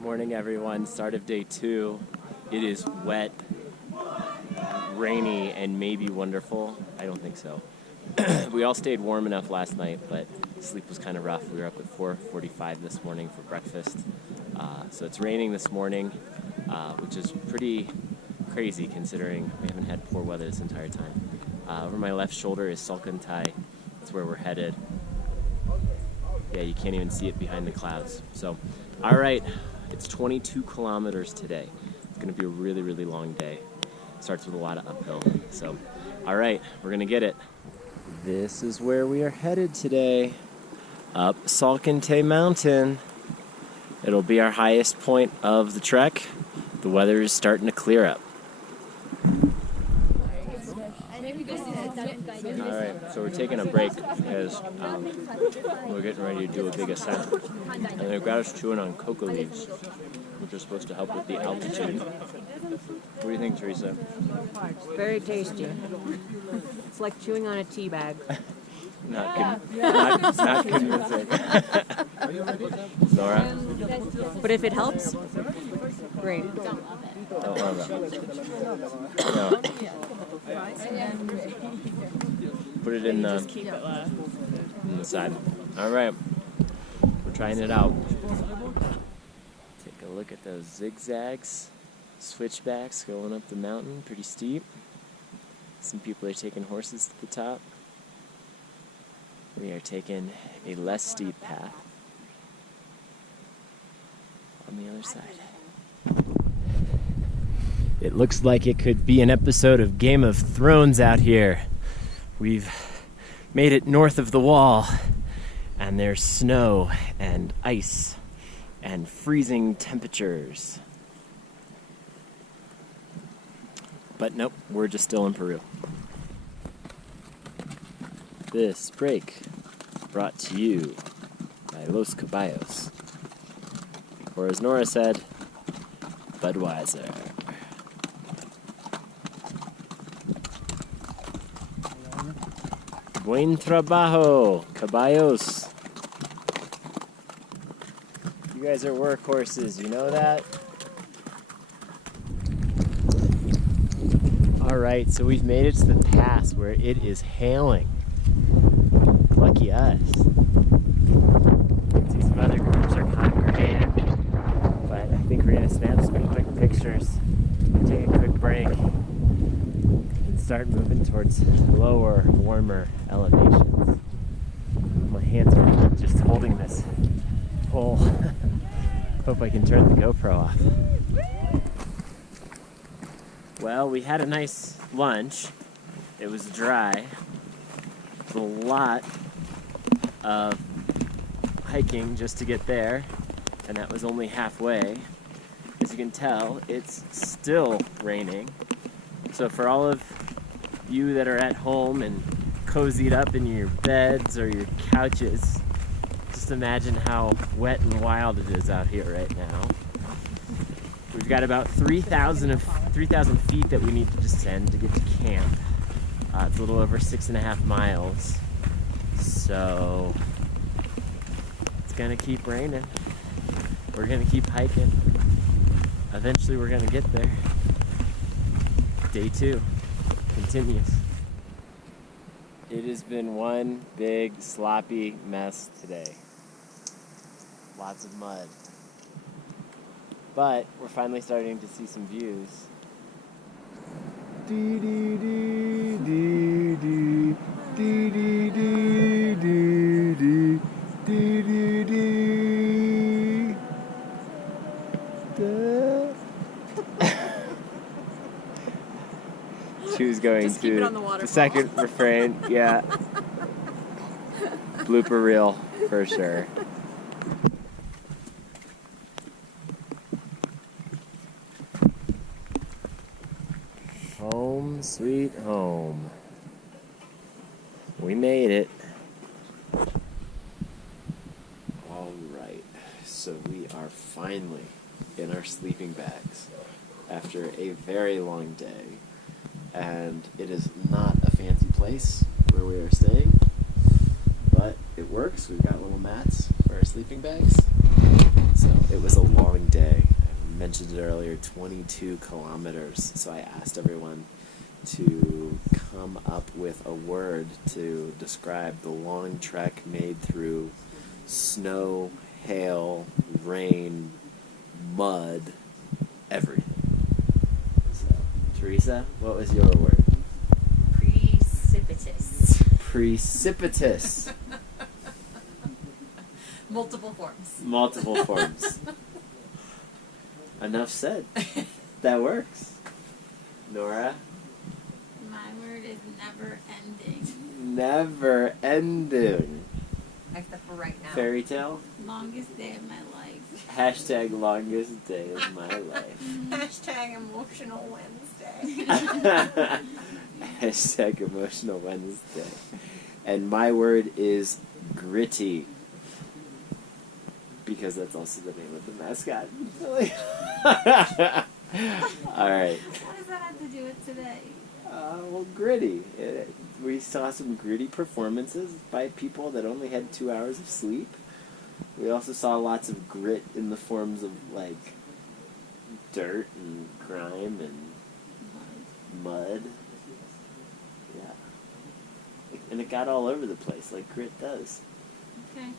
Morning everyone, start of day 2. It is wet, rainy, and maybe wonderful. I don't think so. We all stayed warm enough last night, but sleep was kind of rough. We were up at 4:45 this morning for breakfast. So it's raining this morning, which is pretty crazy considering we haven't had poor weather this entire time. Over my left shoulder is Salkantay. That's where we're headed. Yeah, you can't even see it behind the clouds. So, all right, it's 22 kilometers today. It's gonna be a really, really long day. Starts with a lot of uphill. So, all right, we're gonna get it. This is where we are headed today, up Salkantay Mountain. It'll be our highest point of the trek. The weather is starting to clear up. Alright, so we're taking a break because we're getting ready to do a big ascent. And they've got us chewing on cocoa leaves, which are supposed to help with the altitude. What do you think, Teresa? Very tasty. It's like chewing on a tea bag. Not convincing. Nora? But if it helps, great. Don't love that. No. Put it in the side. All right, we're trying it out. Take a look at those zigzags, switchbacks going up the mountain, pretty steep. Some people are taking horses to the top. We are taking a less steep path on the other side. It looks like it could be an episode of Game of Thrones out here. We've made it north of the wall, and there's snow and ice and freezing temperatures. But nope, we're just still in Peru. This break brought to you by Los Caballos. Or as Nora said, Budweiser. Buen trabajo, caballos. You guys are workhorses, you know that? Alright, so we've made it to the pass where it is hailing. Lucky us. You can see some other groups are congregating, but I think we're going to snap some quick pictures, take a quick break, and start moving towards lower, warmer elevations. My hands are just holding this pole. Hope I can turn the GoPro off. Well, we had a nice lunch. It was dry. It was a lot of hiking just to get there, and that was only halfway. As you can tell, it's still raining. So for all of you that are at home and cozied up in your beds or your couches, just imagine how wet and wild it is out here right now. We've got about 3,000 feet that we need to descend to get to camp. It's a little over 6.5 miles. So it's gonna keep raining. We're gonna keep hiking. Eventually we're gonna get there. Day 2 continues. It has been one big sloppy mess today. Lots of mud. But we're finally starting to see some views. She was going just keep to it on the second refrain, yeah. Blooper reel for sure. Home sweet home. We made it. All right, so we are finally in our sleeping bags after a very long day. And it is not a fancy place where we are staying, but it works. We've got little mats for our sleeping bags. So it was a long day. I mentioned it earlier, 22 kilometers. So I asked everyone to come up with a word to describe the long trek made through snow, hail, rain, mud, everything. So, Teresa, what was your word? Precipitous. Precipitous. Multiple forms. Multiple forms. Enough said. That works. Nora? My word is never ending. Never ending. Except for right now. Fairy tale? Longest day of my life. Hashtag longest day of my life. Hashtag emotional Wednesday. Hashtag emotional Wednesday. And my word is gritty. Because that's also the name of the mascot. Alright. What does that have to do with today? Well, gritty. We saw some gritty performances by people that only had 2 hours of sleep. We also saw lots of grit in the forms of, like, dirt and grime and mud. Yeah. And it got all over the place, like grit does. Okay.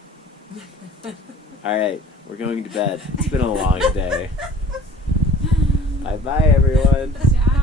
Alright, we're going to bed. It's been a long day. Bye-bye, everyone. Ciao.